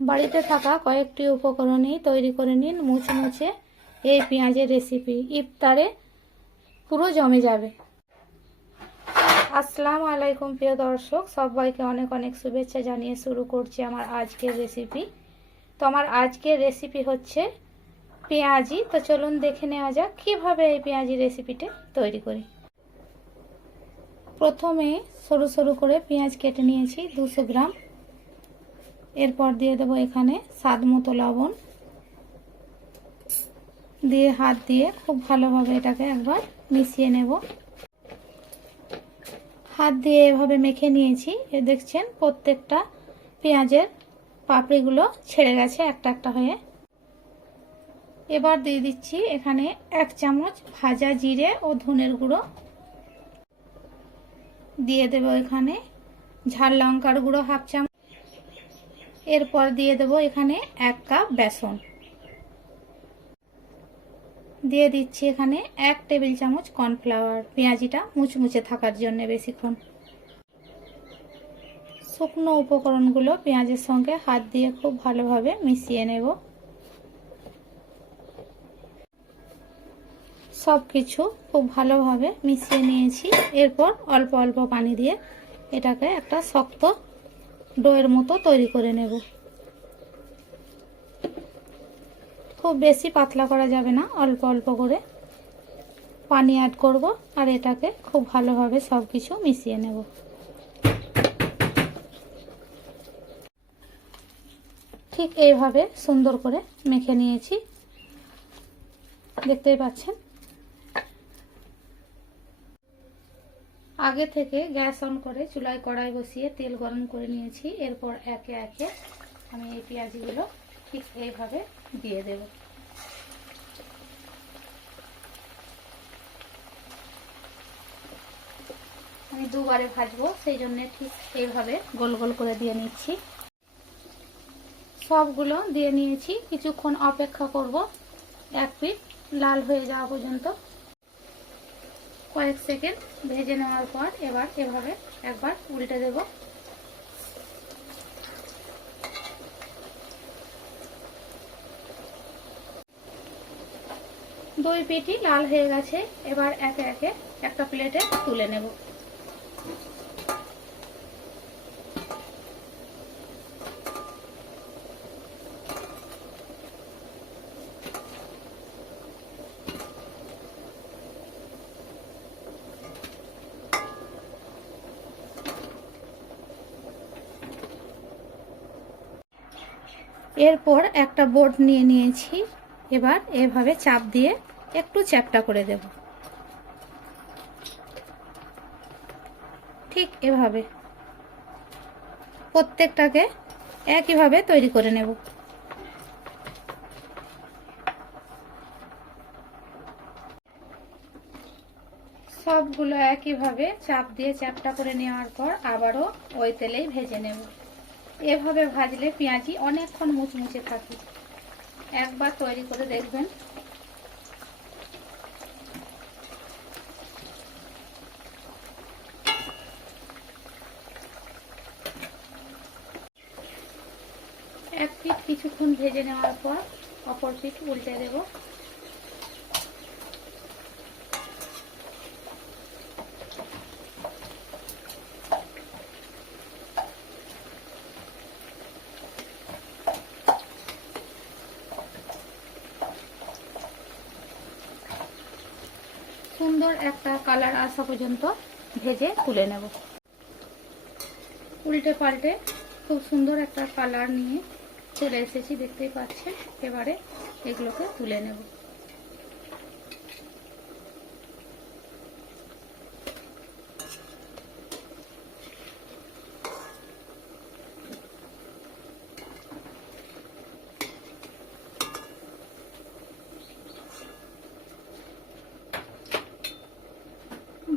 বাড়িতে থাকা কয়েকটি উপকরণেই তৈরি করে নিন মুচমুচে এই পেঁয়াজের রেসিপি। ইফতারে পুরো জমে যাবে। আসসালামু আলাইকুম প্রিয় দর্শক, সবাইকে অনেক অনেক শুভেচ্ছা জানিয়ে শুরু করছি আমার আজকের রেসিপি। তো আমার আজকের রেসিপি হচ্ছে পেঁয়াজি। তো চলুন দেখে নেওয়া যাক কীভাবে এই পেঁয়াজি রেসিপিটা তৈরি করি। প্রথমে সরু সরু করে পেঁয়াজ কেটে নিয়েছি 200 গ্রাম। এরপর দিয়ে দেবো এখানে স্বাদ মতো লবণ দিয়ে হাত দিয়ে খুব ভালোভাবে এটাকে একবার মিশিয়ে নেব। হাত দিয়ে এভাবে মেখে নিয়েছি। এ দেখছেন প্রত্যেকটা পেঁয়াজের পাপড়িগুলো ছেড়ে গেছে একটা একটা হয়ে। এবার দিয়ে দিচ্ছি এখানে 1 চামচ ভাজা জিরে ও ধনের গুঁড়ো, দিয়ে দেব এখানে ঝাল লঙ্কার গুঁড়ো 1/2 চামচ। এরপর দিয়ে দেব এখানে 1 কাপ বেসন, দিয়ে দিচ্ছি এখানে 1 টেবিল চামচ কর্নফ্লাওয়ার, পেঁয়াজিটা মুচমুচে থাকার জন্য বেশিক্ষণ। শুকনো উপকরণগুলো পেঁয়াজের সঙ্গে হাত দিয়ে খুব ভালোভাবে মিশিয়ে নেব। সব কিছু খুব ভালোভাবে মিশিয়ে নিয়েছি। এরপর অল্প অল্প পানি দিয়ে এটাকে একটা শক্ত ডোয়ের মতো তৈরি করে নেব। খুব বেশি পাতলা করা যাবে না, অল্প অল্প করে পানি অ্যাড করব আর এটাকে খুব ভালোভাবে সব কিছু মিশিয়ে নেব। ঠিক এইভাবে সুন্দর করে মেখে নিয়েছি, দেখতেই পাচ্ছেন। আগে থেকে গ্যাস অন করে চুলায় কড়াই বসিয়ে তেল গরম করে নিয়েছি। এরপর একে একে আমি এই পেঁয়াজিগুলো ঠিক এইভাবে দিয়ে দেব। আমি দুবারে ভাজবো, সেই জন্য ঠিক এইভাবে গোল গোল করে দিয়ে নিচ্ছি। সবগুলো দিয়ে নিয়েছি, কিছুক্ষণ অপেক্ষা করব এক পিঠ লাল হয়ে যাওয়া পর্যন্ত। কয়েক সেকেন্ড ভেজে নেওয়ার পর এবার এভাবে একবার উল্টে দেব। দুই পিঠই লাল হয়ে গেছে। এবার একে একে একটা প্লেটে তুলে নেব। এরপর একটা বোর্ড নিয়ে নিয়েছি। এবার এভাবে চাপ দিয়ে একটু চ্যাপ্টা করে দেব। ঠিক এভাবে প্রত্যেকটাকে একইভাবে তৈরি করে নেব। সবগুলো একইভাবে চাপ দিয়ে চ্যাপ্টা করে নেওয়ার পর আবারও ওই তেলেই ভেজে নেব। এভাবে ভাজলে পেঁয়াজি অনেকক্ষণ মুচমুচে থাকে। একবার তৈরি করে দেখবেন। এক পিঠ কিছুক্ষণ ভেজে নেওয়ার পর অপর পিঠ উল্টে দেব। সুন্দর একটা কালার আসা পর্যন্ত ভেজে তুলে নেব। উল্টে পাল্টে খুব সুন্দর একটা কালার নিয়ে চলে এসেছি, দেখতেই পাচ্ছেন। এবারে এগুলোকে তুলে নেব।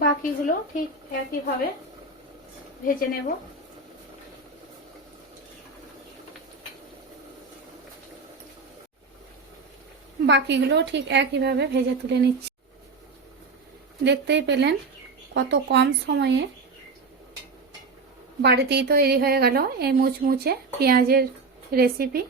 বাকিগুলো ঠিক একইভাবে ভেজে নেব। বাকিগুলো ঠিক একইভাবে ভেজে তুলে নিচ্ছি। দেখতেই পেলেন কত কম সময়ে বাড়িতেই তৈরি হয়ে গেল এই মুচমুচে পেঁয়াজের রেসিপি।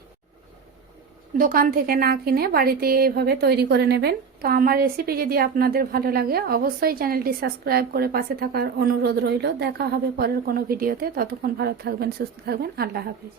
দোকান থেকে না কিনে বাড়িতে এইভাবে তৈরি করে নেবেন। তো আমার রেসিপি যদি আপনাদের ভালো লাগে অবশ্যই চ্যানেলটি সাবস্ক্রাইব করে পাশে থাকার অনুরোধ রইল। দেখা হবে পরের কোনো ভিডিওতে। ততক্ষণ ভালো থাকবেন, সুস্থ থাকবেন। আল্লাহ হাফেজ।